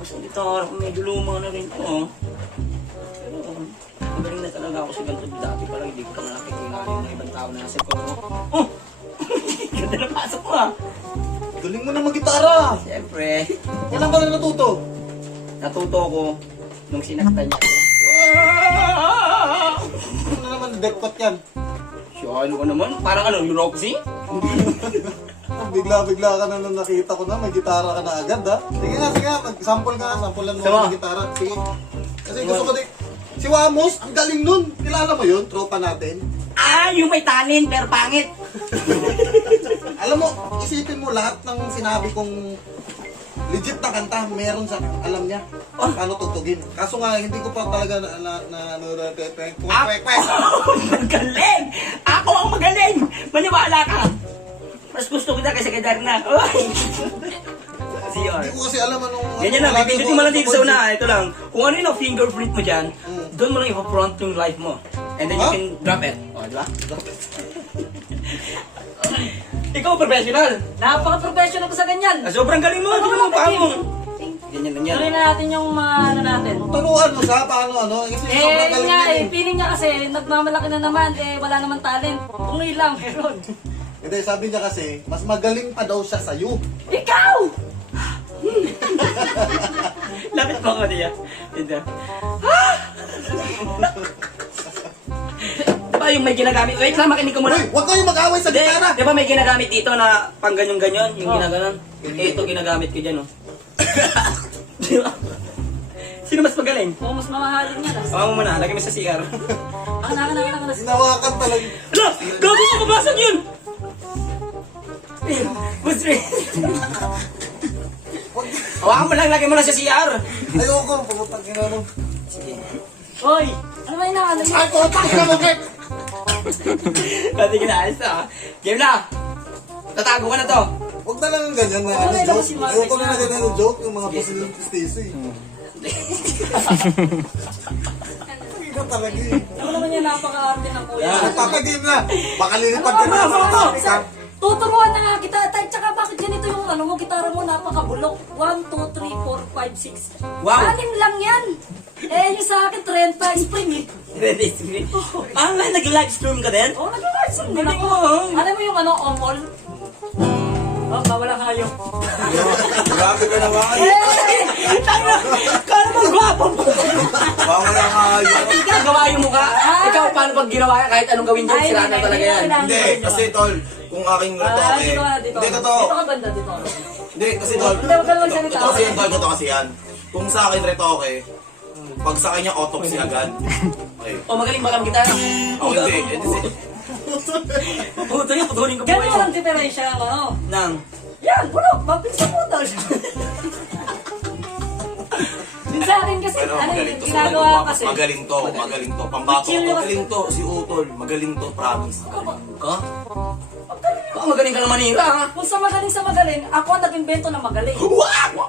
Sa gitara ko medyo luma na rin to. Pero magaling na talaga ako sa ganito. Dati pala hindi ko pa nakikita yung mga ibang tao na nasa ko. Oh! Ganda na pasok mo ah. Galing mo na mag-gitara. Siyempre. Kailan ka na natuto? Natuto ko nung sinaktan niya ako. Ano naman, dekot yan? Siya, ano ka naman? Parang ano, yung Roxy? Bigla-bigla ka na nung nakita ko na, may gitara ka na agad ha. Sige nga, mag-sample ka, sampulan mo Sama. ng gitara. Sige. Kasi gusto ko din. Si Wamos, ang galing nun. Kilala mo yun, tropa natin. Ah, yung may tanin pero pangit. Alam mo, isipin mo lahat ng sinabi kong legit na kanta, meron sa alam niya paano tutugin. Kaso nga, hindi ko pa talaga Magaling! Ako ang magaling! Maniwala ka! Mas gusto kita kasi kay Darna. Siyor. Hindi ko kasi alam anong... Ganyan lang, pipindutin mo lang dito sa una. Ito lang. Kung ano yung fingerprint mo dyan, doon mo lang ipa-front yung life mo. And then you can drop it. O, di ba? Ikaw, professional. Napaka-professional ko sa ganyan. Sobrang galing mo. Tingnan mo, paa mo. Ganyan lang yan. Tuloy na natin yung mga ano natin. Turuan mo siya, paano ano? Kasi sobrang galing Nga din. feeling niya kasi nagmamalaki na naman, wala naman talent. Tungoy lang, meron. Hindi, sabi niya kasi, mas magaling pa daw siya sa'yo. Ikaw! Lapit mo ako niya. Dito. Diba yung may ginagamit? Wait lang, makinig ko muna. Uy, huwag kayong mag-away sa gitara! Di ba may ginagamit dito na pang ganyan-ganyan? Yung ginaganon? Ito ginagamit ko dyan, oh. Di ba? Sino mas magaling? Oo, mas mamahalin niya. Hawakan mo muna, lagay mo sa CR. Ako na. Hinawakan talaga. Ala! Gabi mo mabasag yun! What's rin? Hawakan mo lang, lagay mo lang sa CR. Ayoko, pumutang kinanong. Sige. Hoy! Ano ba inaano mo? Ay, pumutang kinanong, Kek! Pati ginaalis na, ah. Game na! Tatago ka na to. Huwag na lang ang ganyan na Ano, joke. si Marcos Ayoko na na. ganyan na joke, yung mga pustiso eh. Hindi na talaga eh. Ako naman yung napaka-arte ng kuya. Papagim na! Baka lilipad ka Ano na ba, sa topic ha. tuturuan na nga kita. Tsaka bakit ganito yung ano mo, gitara mo napakabulok. 1, 2, 3, 4, 5, 6. Wow. 6 lang yan. Yung sa akin, 30 spring eh. Ready, sige. Ah, nga, nag-live stream ka din? Oo, nag-live din Galing ako. mo, ah. Alam mo yung ano, omol? Oh, bawala kayo. Grabe ka naman. Tanga! Kala mo gwapo mo! Bawal ang ayaw. Ikaw, gawa yung mukha. Ikaw, paano pag ginawa yan? Kahit anong gawin dyan, sira na talaga yan. Hindi, kasi tol, kung aking retoke, Dito ka, dito. hindi totoo. Dito ka banda, dito. Hindi, kasi tol, Hindi, huwag ka lang magsalita. totoo kasi yan, tol, totoo kasi yan. Kung sa akin retoke, pag sa kanya autopsy agad. Okay. O, magaling ba kang gitara? Ako hindi, Puto yun, putulin ko po Ganun kayo. lang diferensya ng ano. Nang, Yan, bulok. Mapinsa mo daw siya. Yun sa akin kasi, Pero ano magaling yung to. ginagawa kasi. Magaling to, magaling to. Pambato, Chill yung- magaling to. Si Utol, magaling to, promise. ka? Baka magaling ka ng manira, ha? Kung sa magaling, ako ang nag-invento ng magaling. Wow!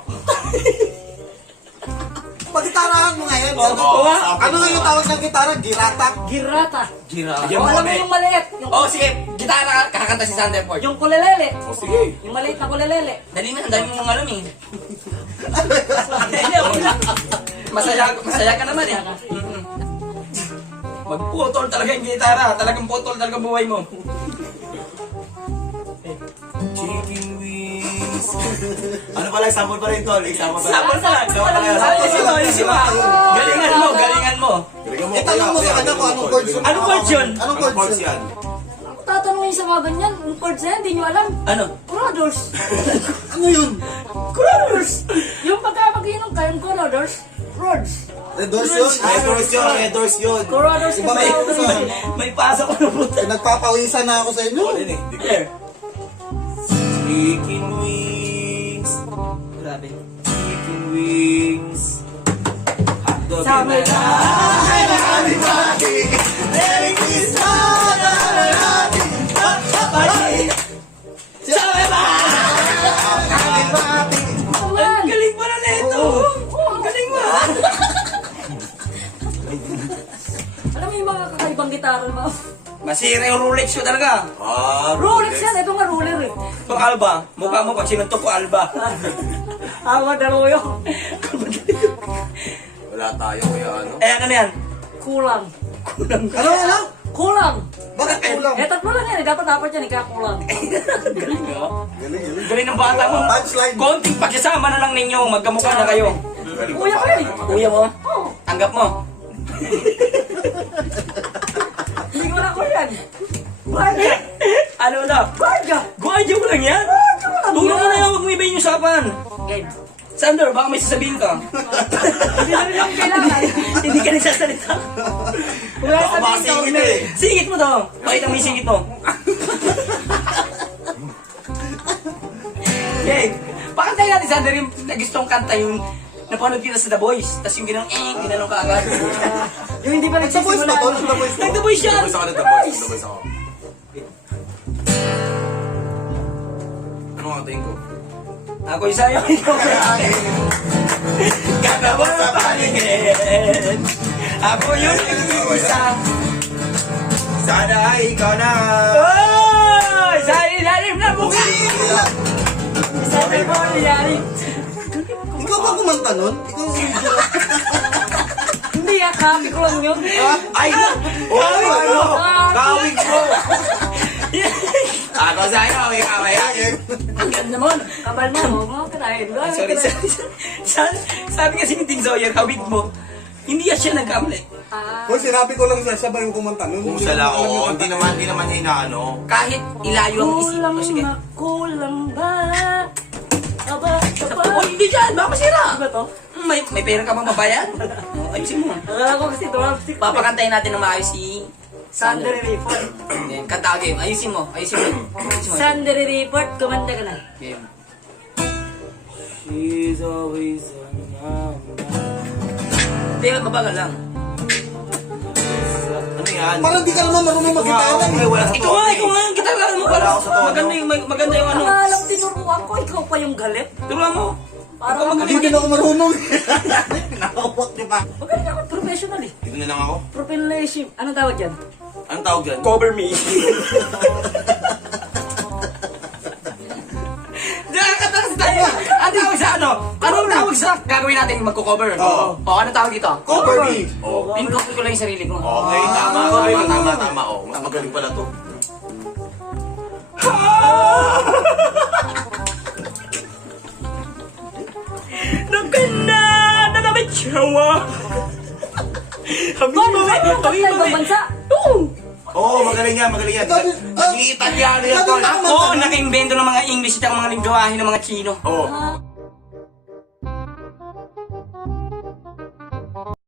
Pagitarahan mo ngayon. Oo, Ano nga yung tawag ng gitara? Girata? Girata. Gira. Bigyan O, mo alam mo kami. yung maliit. Yung, Oh, sige, gitara, kakanta si Sanderford. yung kulelele. O sige. Yung maliit na kulelele. Dali na, ang dami mong alam eh. Masaya ka naman eh. Magputol talaga yung gitara. Talagang putol talaga buhay mo. Chicken wings. Ano pala, sample pa rin tol. Example pa rin. Sabon na lang. Sample pa rin. Ayusin mo. Galingan mo, galingan mo. Galingan mo, Itanong mo sa kanya kung anong chords yun. Anong chords yun? Anong Anong chords chords yun? yan? Ako tatanungin sa mga ganyan. Yung chords na yan, hindi nyo alam. Ano? Corridors. Ano yun? Corridors. Yung pagka mag-inom kayo, corridors. Roads. Red Doors yun? Red Doors yun, Red Doors yun. Corridors Iba kasi. may, May pasok ko na puta. nagpapawisan na ako sa inyo. Ako din eh. Hindi ko. Here. Chicken wings. Grabe. Chicken wings. Hotdog Sa and may Merry Christmas! Ang galing mo na neto. Ang galing mo. Alam mo yung mga kakaibang gitara mo? Masira yung Rolex yun talaga. Ah, Rolex yan, ito nga ruler eh. Kung Alba, mukha mo pag sinuntok ko Alba. Madaluyo. Wala tayo kaya ano. Eh, ano yan? Kulang. Ano? Kulang. Bakit kulang? Tatlo lang yan. Dapat yan. Ikaw kulang. Galing, oh. Galing. Galing ng bata mo. Punchline. Konting pagsasama na lang ninyo, magkamukha na kayo. Kuya ko yan eh. Kuya mo, Oo. tanggap mo. Hindi ko na ko yan. Baga. Ano na? Baga. Guadyo mo lang yan? Tulong mo na yan, huwag mo iba yung usapan. Game. Sander, baka may sasabihin ka. Hindi na rin lang kailangan. Hindi ka nagsasalita. Wala Baka sabihin ka. makasingit eh. Singit mo to. Pakita mo yung singit mo. Okay. Pakantayin natin, Sander, yung gustong kanta yung napanood kita sa The Voice. Tapos yung ginanong ka agad. Yung hindi pa Sa voice nagsisimula. ba to? Sa voice to? Nag-The Voice yan. Nag-voice ako, nag-voice. Nag-voice ako. Ano ang tingin ko? Ako yung sayo. Katawa sa paningin. Ako yung isa. Sana ikaw na. Oh! Sa ilalim na mukha. Sabi mo, nangyari. Ikaw ba kumanta nun? Ikaw Hindi ah, copy ko lang yun. Ay! Kawig mo! Kawig mo! Ako sa'yo, ikaw ay akin. Ang ganda mo. Kapal mo, huwag mo kanahin. Sorry. Sabi kasi ni Ting Sawyer, kawig mo. Hindi siya nagkamali. Kung sinabi ko lang siya ba yung kumanta nun? Kung siya lang, oo, hindi naman niya inaano. Kahit ilayo ang isip. Kulang O, sige. na, kulang ba? Aba. O, hindi dyan. Baka masira. Ano ba to? May pera ka bang babayan? O, ayusin mo. Akala ko kasi drumstick. Papakantayin natin ng maayos si Sander Report. Game. Kanta game. Ayusin mo. Ayusin mo. Sander Report, kumanta ka na. Game. She's always on my mind. Hindi, mabagal lang. Ano yan? Parang di ka naman marunong mag-gitara. Ay, wala sa Ito nga, ang gitara mo. Wala ako sa tono. Maganda yung ano. Alam, tinuruan ko, ikaw pa yung galit. Turuan mo. Parang Hindi din ako marunong. Nakawak niyo pa. magaling ako, professional eh. Dito na lang ako. Professionalism. Anong tawag yan? Anong tawag dyan? Cover me. Nakakatakas tayo. Ang tawag sa ano? Anong tawag sa gagawin natin magko-cover? Oo. O, anong tawag dito? Cover me. Oh. Pinukot ko lang yung sarili ko. Okay, tama. Tama. Oh, mas magaling pala to. Naganda na naman siyawa. Habi mo. Sa ibang bansa? Oo. Oo, magaling yan. Nag-Italiano yan, tol. Ako, naka-invento ng mga English at mga lingwahe ng mga Chino. Oo. Ah,